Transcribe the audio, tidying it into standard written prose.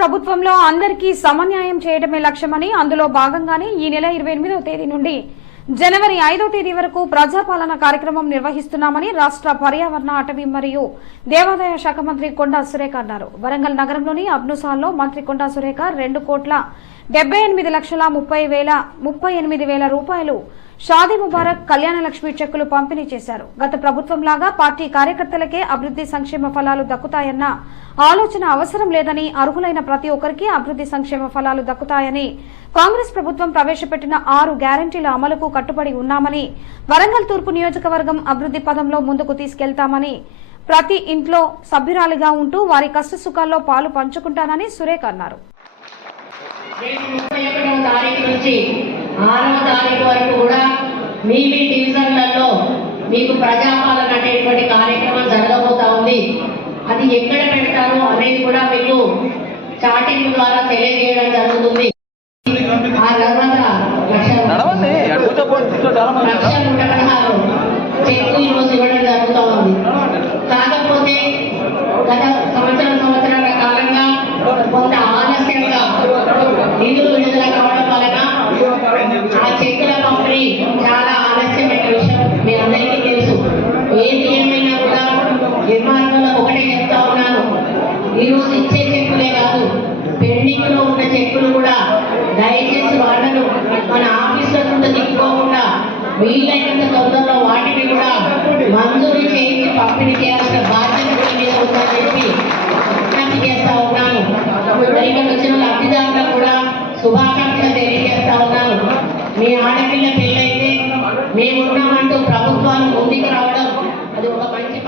ప్రభుత్వంలో అందరికీ సమన్యాయం చేయడమే లక్ష్యమని అందులో భాగంగానే ఈ నెల 28వ తేదీ నుండి జనవరి 5వ తేదీ వరకు ప్రజాపాలన కార్యక్రమం నిర్వహిస్తున్నామని రాష్ట్ర పర్యావరణ అటవీ మరియు దేవాదాయ శాఖ మంత్రి కొండా సురేఖ అన్నారు. వరంగల్ నగరంలోని అబ్నుసాల్లో మంత్రి కొండా సురేఖ 2,78,30,38,000 రూపాయలు షాదీ ముబారక్ కళ్యాణ లక్ష్మి చెక్కులు పంపిణీ చేశారు. గత ప్రభుత్వంలాగా పార్టీ కార్యకర్తలకే అభివృద్ధి సంక్షేమ ఫలాలు దక్కుతాయన్న ఆలోచన అవసరం లేదని, అర్హులైన ప్రతి ఒక్కరికి అభివృద్ధి సంక్షేమ ఫలాలు దక్కుతాయని, కాంగ్రెస్ ప్రభుత్వం ప్రవేశపెట్టిన 6 గ్యారంటీల అమలుకు కట్టుబడి ఉన్నామని, వరంగల్ తూర్పు నియోజకవర్గం అభివృద్ధి పదంలో ముందుకు తీసుకెళ్తామని, ప్రతి ఇంట్లో సభ్యురాలిగా ఉంటూ వారి కష్టసుఖాల్లో పాలు పంచుకుంటానని సురేఖ అన్నారు. 31వ తారీఖు నుంచి 6వ తారీఖు వరకు కూడా మీ డివిజన్లలో మీకు ప్రజాపాలన అనేటువంటి కార్యక్రమం జరగబోతా ఉంది. అది ఎక్కడ పెడతారు అనేది కూడా మీకు చాటింగ్ ద్వారా తెలియజేయడం జరుగుతుంది. ఆ తర్వాత 1,16 చెక్కు ఈరోజు ఇవ్వడం జరుగుతూ ఉంది. కాకపోతే గత సంవత్సరాల కాలంగా కొంత ఆలస్యంగా నిధులు విడుదల కావడం వలన ఆ చెక్కుల పంపిణీ చాలా ఆలస్యమైన విషయం మీ అందరికీ తెలుసు. ఏది ఏమైనా కూడా నిర్మాణంలో ఒకటే చెప్తా ఉన్నాను, ఈరోజు ఇచ్చే చెక్కులే కాదు, పెండింగ్ లో ఉన్న చెక్కులు కూడా దయచేసి వాళ్ళను మన ఆఫీసుల నుండి తిప్పుకోకుండా వీలైనంత తొందరలో వాటిని కూడా మంజూరు చేయించి పంపిణీ చేయాల్సిన బాధ్యత మీద ఉందని చెప్పి విజ్ఞప్తి చేస్తా ఉన్నాను. ఇక్కడ వచ్చిన లబ్ధిదారులకు కూడా శుభాకాంక్షలు తెలియజేస్తా ఉన్నాను. మీ ఆడపిల్ల పెళ్ళైతే మేమున్నామంటూ ప్రభుత్వాలు ముందుకు రావడం అది ఒక మంచి